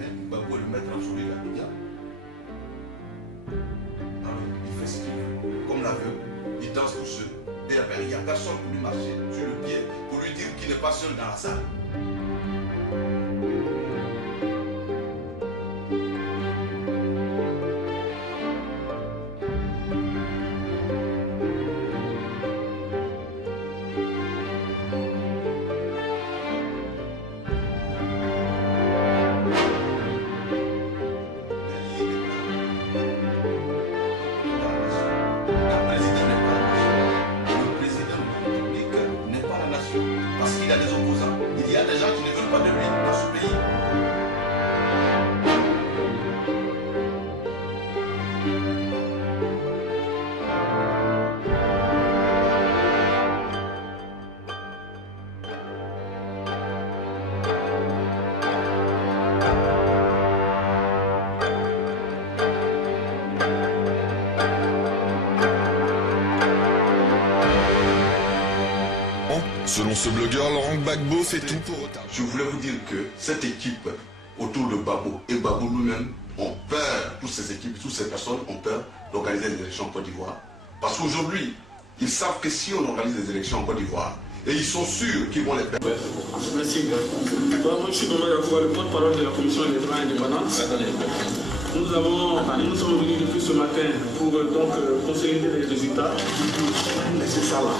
Mais Gbagbo est le maître absolu de la média. Alors, il fait ce qu'il veut. Comme l'aveu, il danse tout seul. Il n'y a personne pour lui marcher sur le pied, pour lui dire qu'il n'est pas seul dans la salle. Il y a des gens qui ne veulent pas de lui dans ce pays. Selon ce blogueur, Laurent Gbagbo fait tout pour retarder. Je voulais vous dire que cette équipe autour de Gbagbo et Gbagbo lui-même ont peur, toutes ces équipes, toutes ces personnes ont peur d'organiser les élections en Côte d'Ivoire. Parce qu'aujourd'hui, ils savent que si on organise des élections en Côte d'Ivoire, et ils sont sûrs qu'ils vont les perdre. Merci, gars. Moi, je suis Maman Yacoua, le porte-parole de la commission électorale indépendante. Nous sommes venus depuis ce matin pour donc consolider les résultats. Laissez ça là.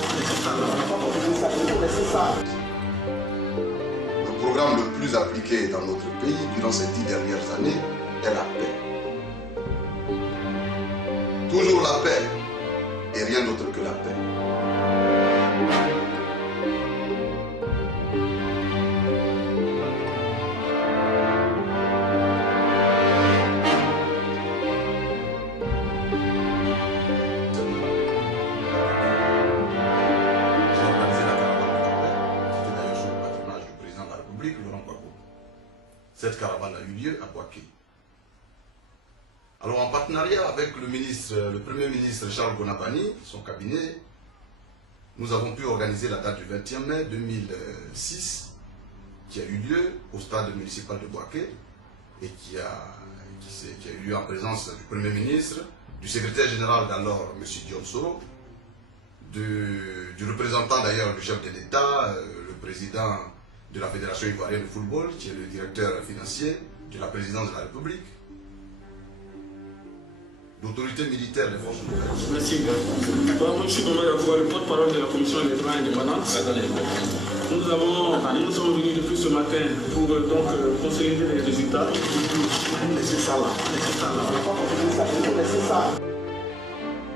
Le programme le plus appliqué dans notre pays durant ces 10 dernières années est la paix. Toujours la paix et rien d'autre que la paix. Cette caravane a eu lieu à Bouaké. Alors en partenariat avec le Premier ministre Charles Gonabani, son cabinet, nous avons pu organiser la date du 21 mai 2006 qui a eu lieu au stade municipal de Bouaké et qui a eu lieu en présence du Premier ministre, du secrétaire général d'alors, M. Dion Soro, du représentant d'ailleurs du chef de l'État, le président de la Fédération ivoirienne de football, qui est le directeur financier de la présidence de la République, d'autorités militaires des forces nouvelles. Merci, gars. Moi, je suis Maman Yacoua, le porte-parole de la commission électorale indépendante. Nous sommes venus depuis ce matin pour donc consolider les résultats. Laissez ça là.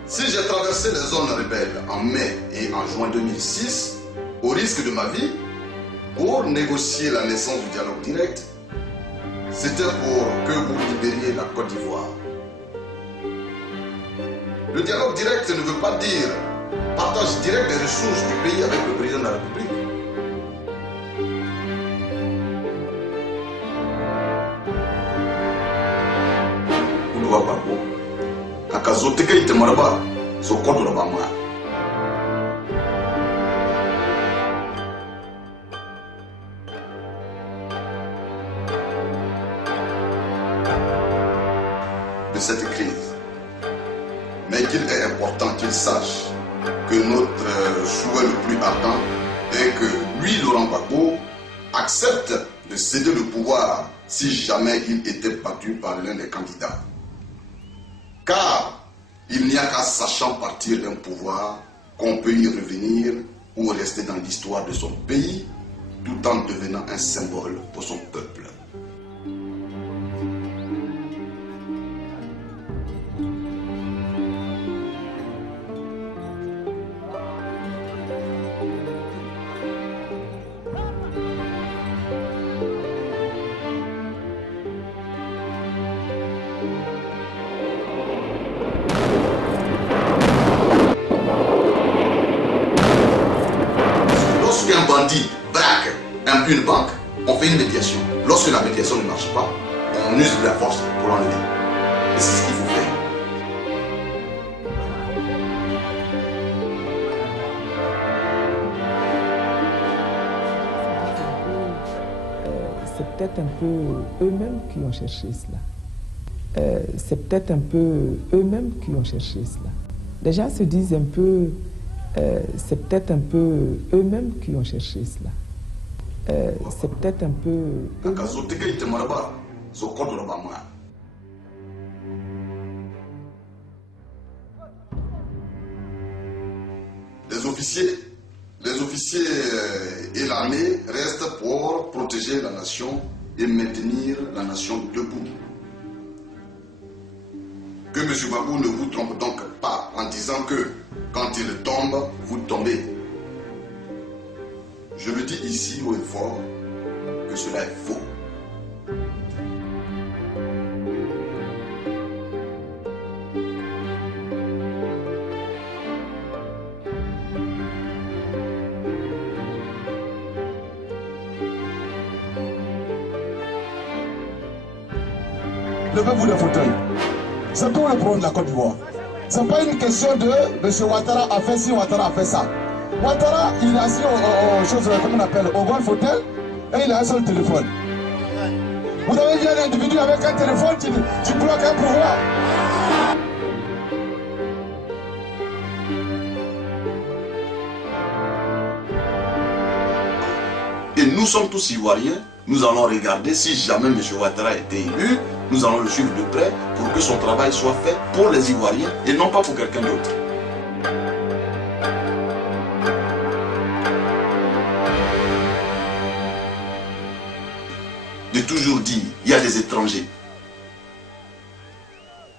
Si j'ai traversé les zones rebelles en mai et en juin 2006, au risque de ma vie, pour négocier la naissance du dialogue direct, c'était pour que vous libériez la Côte d'Ivoire. Le dialogue direct ne veut pas dire partage direct des ressources du pays avec le président de la République. De cette crise, mais qu'il est important qu'il sache que notre souhait le plus ardent est que lui, Laurent Gbagbo, accepte de céder le pouvoir si jamais il était battu par l'un des candidats. Car il n'y a qu'à sachant partir d'un pouvoir qu'on peut y revenir ou rester dans l'histoire de son pays tout en devenant un symbole pour son peuple. Lorsqu'un bandit braque une banque, on fait une médiation. Lorsque la médiation ne marche pas, on use de la force pour l'enlever. Et c'est ce qu'il faut faire. C'est peut-être un peu eux-mêmes qui ont cherché cela. C'est peut-être un peu eux-mêmes qui ont cherché cela. Les gens se disent un peu, c'est peut-être un peu eux-mêmes qui ont cherché cela. C'est peut-être un peu eux-mêmes. Les officiers et l'armée restent pour protéger la nation et maintenir la nation debout. Que M. Gbagbo ne vous trompe donc pas en disant que quand il tombe, vous tombez. Je le dis ici haut et fort que cela est faux. Levez-vous le fauteuil. C'est pour le problème de la Côte d'Ivoire. Ce n'est pas une question de M. Ouattara a fait ci, Ouattara a fait ça. Ouattara, il est assis aux choses, comment on appelle, au golf hôtel, et il a un seul téléphone. Vous avez vu un individu avec un téléphone, tu bloques un pouvoir. Et nous sommes tous Ivoiriens. Nous allons regarder si jamais M. Ouattara a été élu, nous allons le suivre de près pour que son travail soit fait pour les Ivoiriens et non pas pour quelqu'un d'autre. De toujours dire, il y a des étrangers.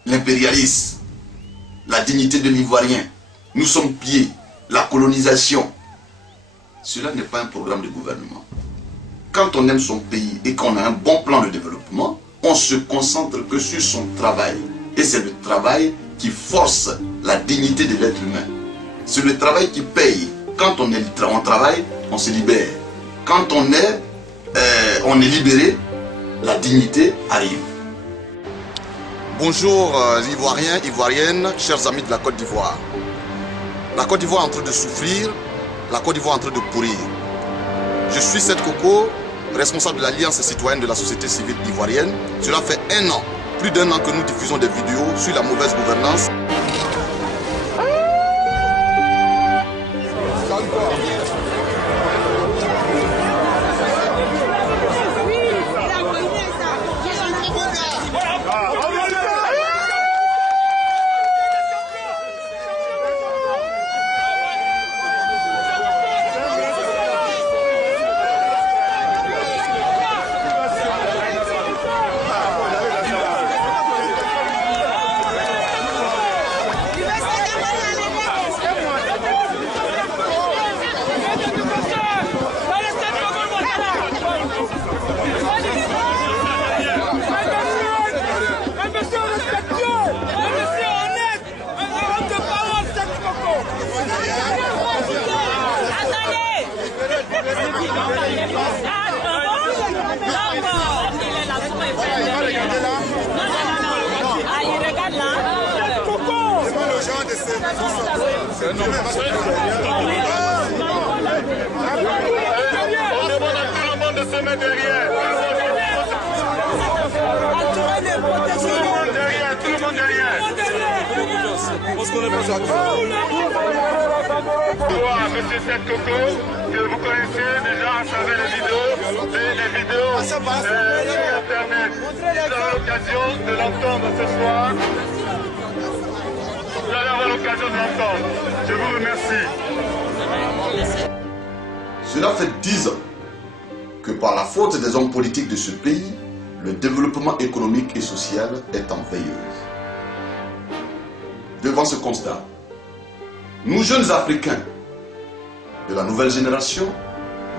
L'impérialisme, la dignité de l'Ivoirien, nous sommes pillés, la colonisation. Cela n'est pas un programme de gouvernement. Quand on aime son pays et qu'on a un bon plan de développement, on se concentre que sur son travail. Et c'est le travail qui force la dignité de l'être humain. C'est le travail qui paye. Quand on travaille, on se libère. Quand on est libéré, la dignité arrive. Bonjour Ivoiriens, Ivoiriennes, chers amis de la Côte d'Ivoire. La Côte d'Ivoire est en train de souffrir, la Côte d'Ivoire est en train de pourrir. Je suis Seth Coco, responsable de l'Alliance citoyenne de la société civile ivoirienne. Cela fait un an, plus d'un an que nous diffusons des vidéos sur la mauvaise gouvernance. Monsieur Seth Coco, que vous connaissez déjà à travers les vidéos sur Internet. Vous avez l'occasion de l'entendre ce soir. Vous allez avoir l'occasion de l'entendre. Je vous remercie. Cela fait 10 ans que par la faute des hommes politiques de ce pays, le développement économique et social est en veilleuse. Devant ce constat, nous jeunes Africains de la nouvelle génération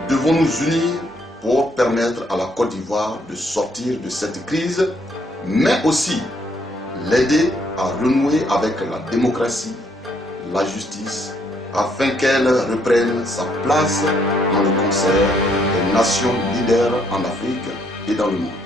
devons nous unir pour permettre à la Côte d'Ivoire de sortir de cette crise, mais aussi l'aider à renouer avec la démocratie, la justice, afin qu'elle reprenne sa place dans le concert des nations leaders en Afrique et dans le monde.